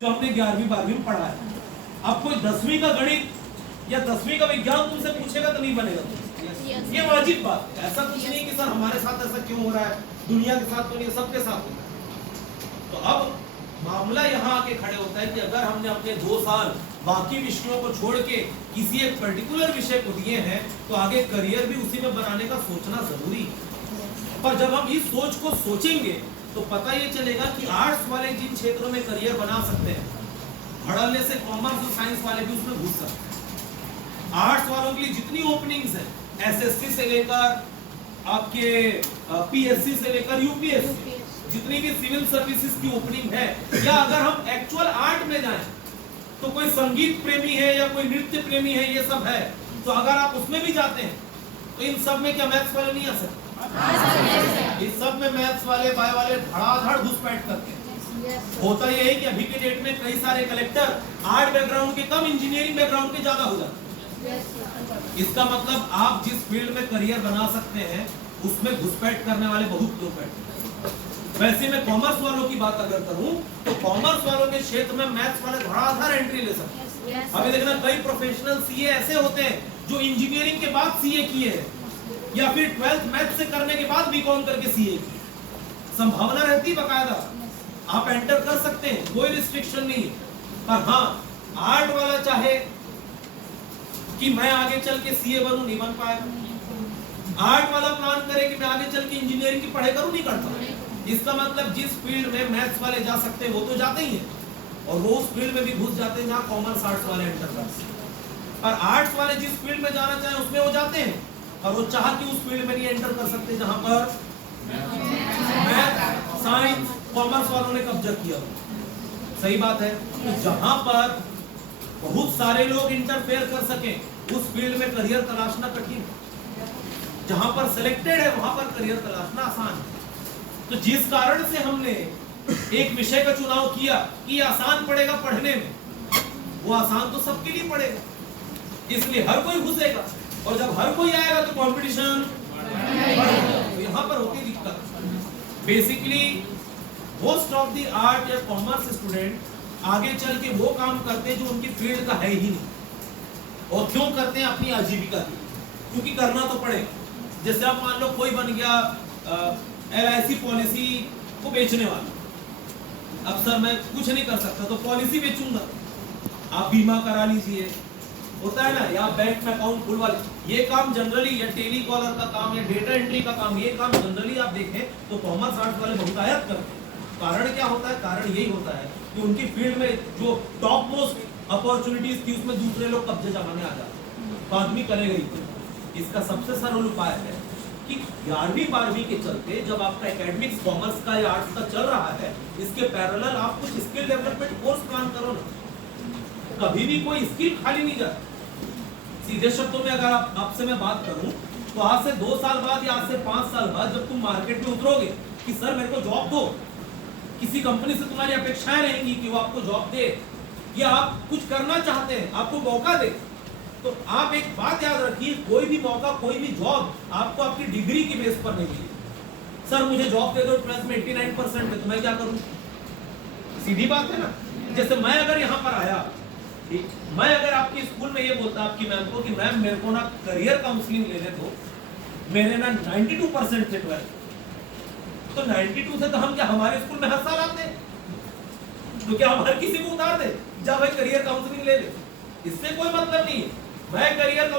जो हमने 11वीं 12वीं में पढ़ा है। अब कोई 10वीं का गणित या 10वीं का विज्ञान तुमसे पूछेगा तो नहीं बनेगा तुमसे। ये वाजिब बात है। ऐसा कुछ नहीं कि सर हमारे साथ ऐसा क्यों हो रहा है, दुनिया के साथ तो नहीं, सबके साथ हो रहा है। तो अब मामला यहाँ आके खड़े होता है कि अगर हमने अपने 2 साल बाकी विषयों को छोड़ के किसी एक पर्टिकुलर विषय को दिए हैं तो आगे करियर भी उसी में बनाने का सोचना जरूरी है। पर जब हम इस सोच को सोचेंगे तो पता ये चलेगा कि आर्ट्स वाले जिन क्षेत्रों में करियर बना सकते हैं, भड़ल्ले से कॉमर्स और साइंस वाले भी उसमें घुस सकते हैं। आर्ट्स वालों के लिए जितनी ओपनिंग्स हैं, एसएससी से लेकर आपके पीएससी से लेकर यूपीएससी, जितनी भी सिविल सर्विसेज की ओपनिंग है, या अगर हम एक्चुअल आर्ट में जाएं तो कोई संगीत प्रेमी है या कोई नृत्य प्रेमी है, ये सब है, तो अगर आप उसमें भी जाते हैं तो इन सब में क्या मैथ्स वाले नहीं आ सकते? इस सब में मैथ्स वाले बाय वाले धड़ाधड़ घुसपैठ करते हैं। होता यह है कि अभी के डेट में कई सारे कलेक्टर आर्ट बैकग्राउंड के कम, इंजीनियरिंग बैकग्राउंड के ज्यादा हो जाते हैं। इसका मतलब आप जिस फील्ड में करियर बना सकते हैं उसमें घुसपैठ करने वाले बहुत लोग बैठे हैं। वैसे मैं कॉमर्स वालों की बात अगर करूं तो कॉमर्स वालों के क्षेत्र में मैथ्स वाले धड़ाधड़ एंट्री ले सकते हैं। अभी देखना कई प्रोफेशनल सीए ऐसे होते हैं जो इंजीनियरिंग के बाद सीए किए हैं या फिर 12th मैथ से करने के बाद बीकॉम करके सीए की। संभावना रहती बकायदा, आप एंटर कर सकते हैं, कोई रिस्ट्रिक्शन नहीं है। पर हाँ, आर्ट वाला चाहे कि मैं आगे चल के सीए बनूं, नहीं बन पाएगा। आर्ट वाला प्लान करे कि मैं आगे चल के इंजीनियरिंग की पढ़ाई करूं, नहीं करता। इसका मतलब जिस फील्ड में मैथ्स वाले जा सकते हैं वो तो जाते ही हैं, और वो उस फील्ड में भी घुस जाते हैं जहां कॉमर्स आर्ट्स वाले एंटर करते हैं। और आर्ट्स वाले जिस फील्ड में जाना चाहें उसमें वो जाते हैं, और वो चाह के उस फील्ड में नहीं एंटर कर सकते जहां पर मैथ, साइंस, कॉमर्स वालों ने कब्जा किया हो। सही बात है। तो जहां पर बहुत सारे लोग इंटरफेयर कर सकें उस फील्ड में करियर तलाशना कठिन है। जहां पर सिलेक्टेड है वहां पर करियर तलाशना आसान है। तो जिस कारण से हमने एक विषय का चुनाव किया कि आसान पड़ेगा पढ़ने में, वो आसान तो सबके लिए पड़ेगा, इसलिए हर कोई घुसेगा, और जब हर कोई आएगा तो कंपटीशन बढ़ेगा। तो यहाँ पर होती दिक्कत। Basically most of the art या कॉमर्स स्टूडेंट आगे चल के वो काम करते हैं जो उनकी फील्ड का है ही नहीं। और क्यों करते हैं? अपनी आजीविका के लिए, क्योंकि करना तो पड़ेगा। जैसे आप मान लो कोई बन गया LIC पॉलिसी को बेचने वाला, अब सर मैं कुछ नहीं कर सकता तो पॉलिसी बेचूंगा, आप बीमा करा लीजिए, होता है ना, या बैंक में अकाउंट खुलवा लीजिए। ये काम जनरली, या टेली कॉलर का काम या डेटा एंट्री का काम, ये काम जनरली आप देखें तो कॉमर्स आर्ट्स वाले बहुत आयत करते हैं। कारण क्या होता है? कारण यही होता है कि उनकी फील्ड में जो टॉप मोस्ट अपॉर्चुनिटीज थी उसमें दूसरे लोग कब्जे जमाने आ जाते हैं, तो आदमी करेगा ही। इसका सबसे सरल उपाय है कि 11वीं 12वीं के चलते जब आपका एकेडमिक्स कॉमर्स का या आर्ट्स का चल रहा है, इसके पैरेलल आप कुछ स्किल डेवलपमेंट कोर्स प्लान करो ना। कभी भी कोई स्किल खाली नहीं जाती। सीधे शब्दों में अगर आपसे मैं बात करूं तो आज से 2 साल बाद या आज से 5 साल बाद जब तुम मार्केट में उतरोगे कि सर मेरे को जॉब दो, किसी कंपनी से तुम्हारी अपेक्षाएं रहेंगी कि वो आपको जॉब दे, या आप कुछ करना चाहते हैं, आपको मौका दे, तो आप एक बात याद रखिए, कोई भी मौका, कोई भी जॉब आपको आपकी डिग्री की बेस पर नहीं मिलेगी। सर मुझे जॉब दे दो 12th में 89% है, तो मैं क्या करूं? सीधी बात है ना। जैसे मैं अगर यहाँ पर आया, मैं अगर आपके स्कूल में ये बोलता आपकी मैम को कि मैम मेरे को ना करियर काउंसलिंग लेने दो, मेरे ना 92% थे 12th, तो 92 से तो हम क्या हमारे स्कूल में हर साल आते हैं, तो क्या हम हर किसी को उतार दे जा भाई करियर काउंसलिंग ले ले? इससे कोई मतलब नहीं है। मैं करियर